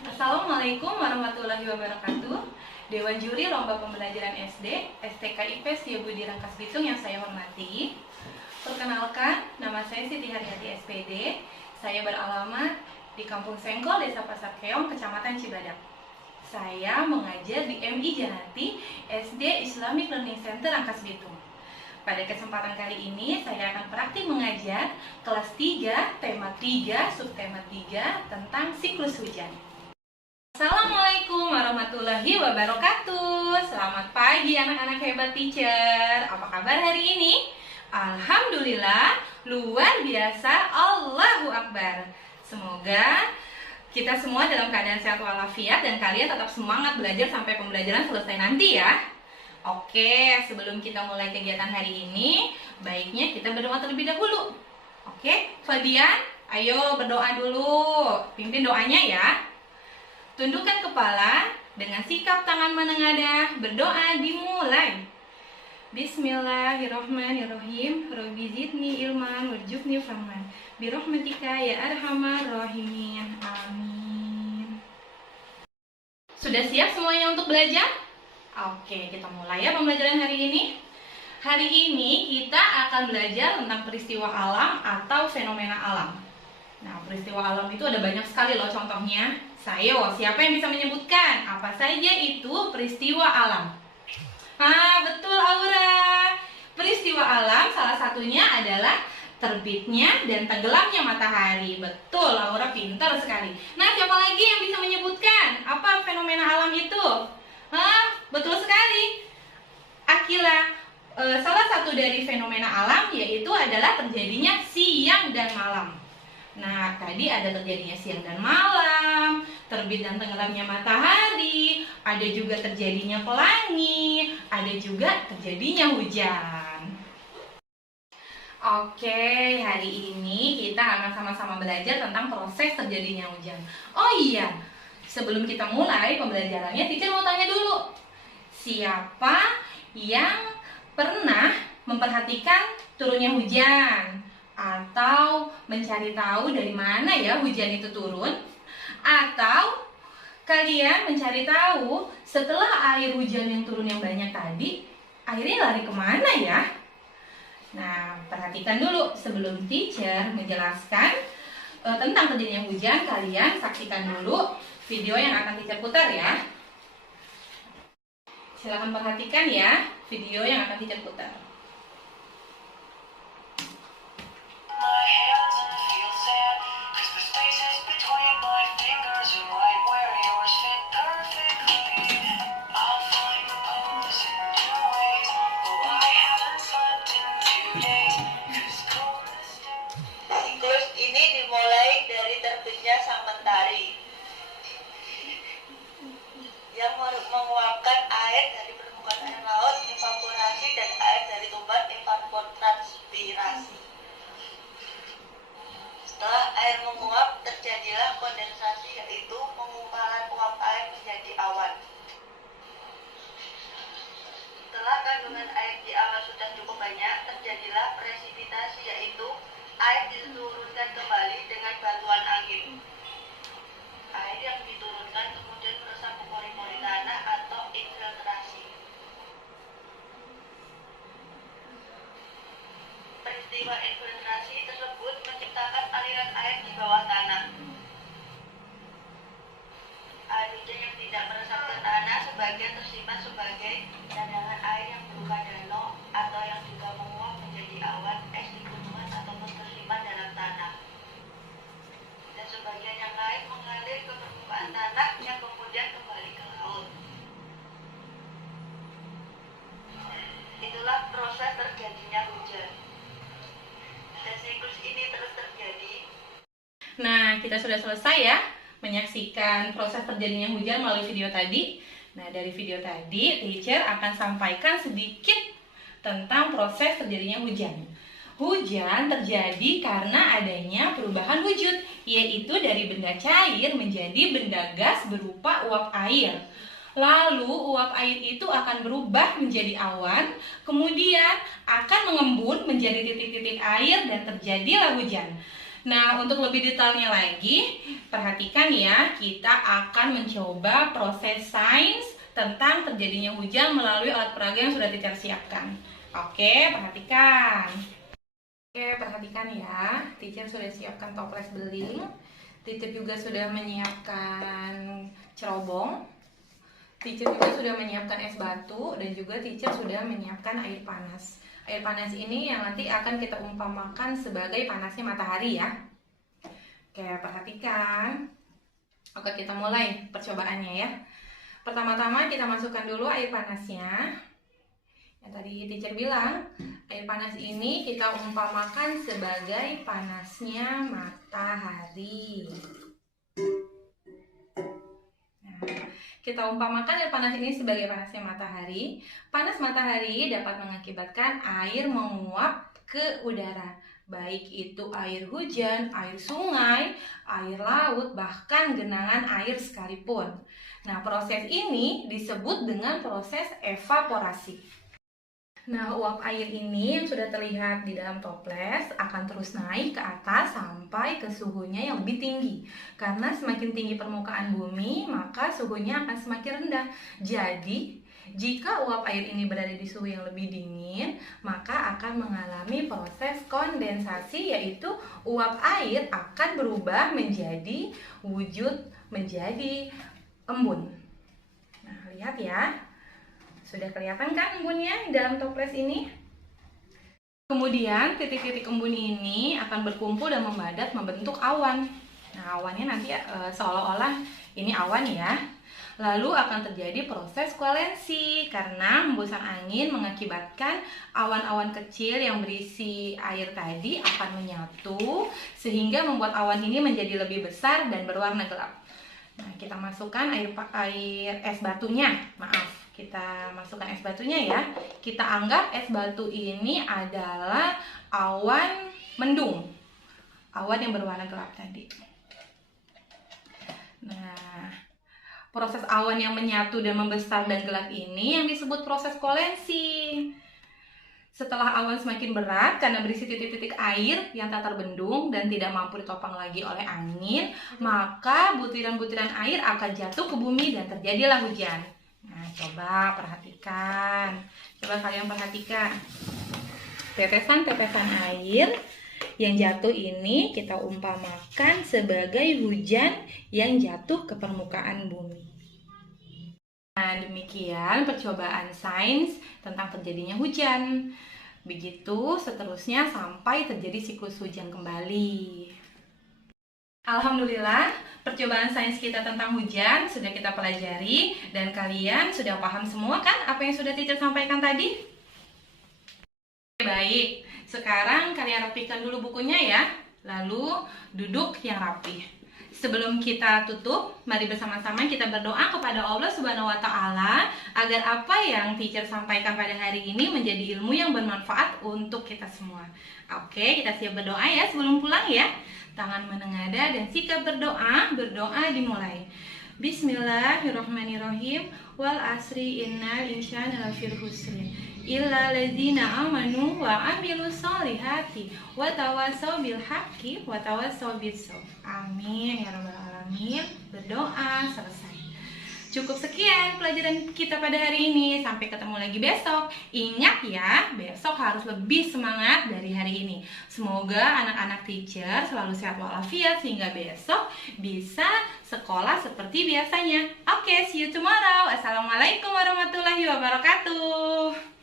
Assalamualaikum warahmatullahi wabarakatuh. Dewan Juri Lomba Pembelajaran SD STK IP Setiabudi Rangkas Bitung yang saya hormati. Perkenalkan, nama saya Siti Haryati SPD. Saya beralamat di Kampung Sengkol, Desa Pasar Keong, Kecamatan Cibadak. Saya mengajar di MI Janati SD Islamic Learning Center Rangkas Bitung. Pada kesempatan kali ini saya akan praktik mengajar kelas 3, tema 3, subtema 3 tentang siklus hujan. Assalamualaikum warahmatullahi wabarakatuh. Selamat pagi anak-anak hebat teacher. Apa kabar hari ini? Alhamdulillah, luar biasa, Allahu Akbar. Semoga kita semua dalam keadaan sehat walafiat dan kalian tetap semangat belajar sampai pembelajaran selesai nanti ya. Oke, sebelum kita mulai kegiatan hari ini, baiknya kita berdoa terlebih dahulu. Oke, Fadian, ayo berdoa dulu. Pimpin doanya ya. Tundukkan kepala dengan sikap tangan menengadah. Berdoa dimulai. Bismillahirrahmanirrahim. Rabbi zidni ilman warzuqni fahman. Birahmatika ya arhamar rahimin. Amin. Sudah siap semuanya untuk belajar? Oke, kita mulai ya pembelajaran hari ini. Hari ini kita akan belajar tentang peristiwa alam atau fenomena alam. Nah, peristiwa alam itu ada banyak sekali loh contohnya. Siapa yang bisa menyebutkan apa saja itu peristiwa alam? Betul Aura. Peristiwa alam salah satunya adalah terbitnya dan tenggelamnya matahari. Betul, Aura pintar sekali. Nah, siapa lagi yang bisa menyebutkan apa fenomena alam itu? Betul sekali. Akila, salah satu dari fenomena alam yaitu adalah terjadinya siang dan malam. Nah, tadi ada terjadinya siang dan malam, terbit dan tenggelamnya matahari, ada juga terjadinya pelangi, ada juga terjadinya hujan. Oke, hari ini kita akan sama-sama belajar tentang proses terjadinya hujan. Oh iya, sebelum kita mulai pembelajarannya, teacher mau tanya dulu. Siapa yang pernah memperhatikan turunnya hujan? Atau mencari tahu dari mana ya hujan itu turun? Atau kalian mencari tahu setelah air hujan yang turun yang banyak tadi, airnya lari kemana ya? Nah, perhatikan dulu sebelum teacher menjelaskan tentang terjadinya hujan, kalian saksikan dulu video yang akan teacher putar ya. Silakan perhatikan ya video yang akan teacher putar. Siklus ini dimulai dari terbitnya sang mentari yang menguapkan air dari permukaan air laut, evaporasi, dan air dari tuban, evapotranspirasi. Setelah air menguap, terjadilah kondensasi, yaitu pengumpalan uap air menjadi awan. Setelah kandungan air di awan sudah cukup banyak, terjadilah presipitasi, yaitu air diturunkan kembali dengan bantuan angin. Air yang diturunkan kemudian meresap ke pori-pori tanah atau infiltrasi. Peristiwa infiltrasi tersebut menciptakan aliran air di bawah tanah. Air hujan yang tidak meresap ke tanah sebagian tersimpan sebagai cadangan air yang berupa danau atau yang juga menguap menjadi awan es di gunungan ataupun tersimpan dalam tanah. Dan sebagian yang lain mengalir ke permukaan tanah yang kemudian kembali ke laut. Itulah proses terjadinya hujan. Dan siklus ini terus terjadi. Nah, kita sudah selesai ya menyaksikan proses terjadinya hujan melalui video tadi. Nah, dari video tadi, teacher akan sampaikan sedikit tentang proses terjadinya hujan. Hujan terjadi karena adanya perubahan wujud, yaitu dari benda cair menjadi benda gas berupa uap air. Lalu uap air itu akan berubah menjadi awan, kemudian akan mengembun menjadi titik-titik air dan terjadilah hujan. Nah, untuk lebih detailnya lagi, perhatikan ya, kita akan mencoba proses sains tentang terjadinya hujan melalui alat peraga yang sudah teacher siapkan. Oke, perhatikan. Oke, perhatikan ya, teacher sudah siapkan toples beling, teacher juga sudah menyiapkan cerobong, teacher juga sudah menyiapkan es batu, dan juga teacher sudah menyiapkan air panas. Air panas ini yang nanti akan kita umpamakan sebagai panasnya matahari ya. Oke, perhatikan. Oke, kita mulai percobaannya ya. Pertama-tama kita masukkan dulu air panasnya. Yang tadi teacher bilang, air panas ini kita umpamakan sebagai panasnya matahari. Kita umpamakan air panas ini sebagai panasnya matahari. Panas matahari dapat mengakibatkan air menguap ke udara, baik itu air hujan, air sungai, air laut, bahkan genangan air sekalipun. Nah, proses ini disebut dengan proses evaporasi. Nah, uap air ini yang sudah terlihat di dalam toples akan terus naik ke atas sampai ke suhunya yang lebih tinggi. Karena semakin tinggi permukaan bumi, maka suhunya akan semakin rendah. Jadi, jika uap air ini berada di suhu yang lebih dingin, maka akan mengalami proses kondensasi, yaitu uap air akan berubah menjadi menjadi embun. Nah, lihat ya. Sudah kelihatan kan embunnya di dalam toples ini? Kemudian titik-titik embun ini akan berkumpul dan membadat membentuk awan. Nah, awannya nanti seolah-olah ini awan ya. Lalu akan terjadi proses koalensi karena hembusan angin mengakibatkan awan-awan kecil yang berisi air tadi akan menyatu sehingga membuat awan ini menjadi lebih besar dan berwarna gelap. Nah, kita masukkan air es batunya. Maaf. Kita masukkan es batunya ya. Kita anggap es batu ini adalah awan mendung. Awan yang berwarna gelap tadi. Nah, proses awan yang menyatu dan membesar dan gelap ini yang disebut proses koalensi. Setelah awan semakin berat karena berisi titik-titik air yang tak terbendung dan tidak mampu ditopang lagi oleh angin, maka butiran-butiran air akan jatuh ke bumi dan terjadilah hujan. Nah, coba perhatikan. Coba kalian perhatikan. Tetesan-tetesan air yang jatuh ini kita umpamakan sebagai hujan yang jatuh ke permukaan bumi. Nah, demikian percobaan sains tentang terjadinya hujan. Begitu seterusnya sampai terjadi siklus hujan kembali. Alhamdulillah, percobaan sains kita tentang hujan sudah kita pelajari dan kalian sudah paham semua kan apa yang sudah teacher sampaikan tadi? Baik, sekarang kalian rapikan dulu bukunya ya, lalu duduk yang rapi. Sebelum kita tutup, mari bersama-sama kita berdoa kepada Allah Subhanahu wa Ta'ala agar apa yang teacher sampaikan pada hari ini menjadi ilmu yang bermanfaat untuk kita semua. Oke, kita siap berdoa ya sebelum pulang ya. Tangan menengadah dan sikap berdoa dimulai. Bismillahirrahmanirrahim. Wal asri innal insana lafil husri illa ladzina amanu wa amilus solihati wa tawassaw bil haqqi wa tawassaw bis sabr. Amin ya rabbal alamin. Berdoa selesai. Cukup sekian pelajaran kita pada hari ini. Sampai ketemu lagi besok. Ingat ya, besok harus lebih semangat dari hari ini. Semoga anak-anak teacher selalu sehat walafiat sehingga besok bisa sekolah seperti biasanya. Oke, see you tomorrow. Assalamualaikum warahmatullahi wabarakatuh.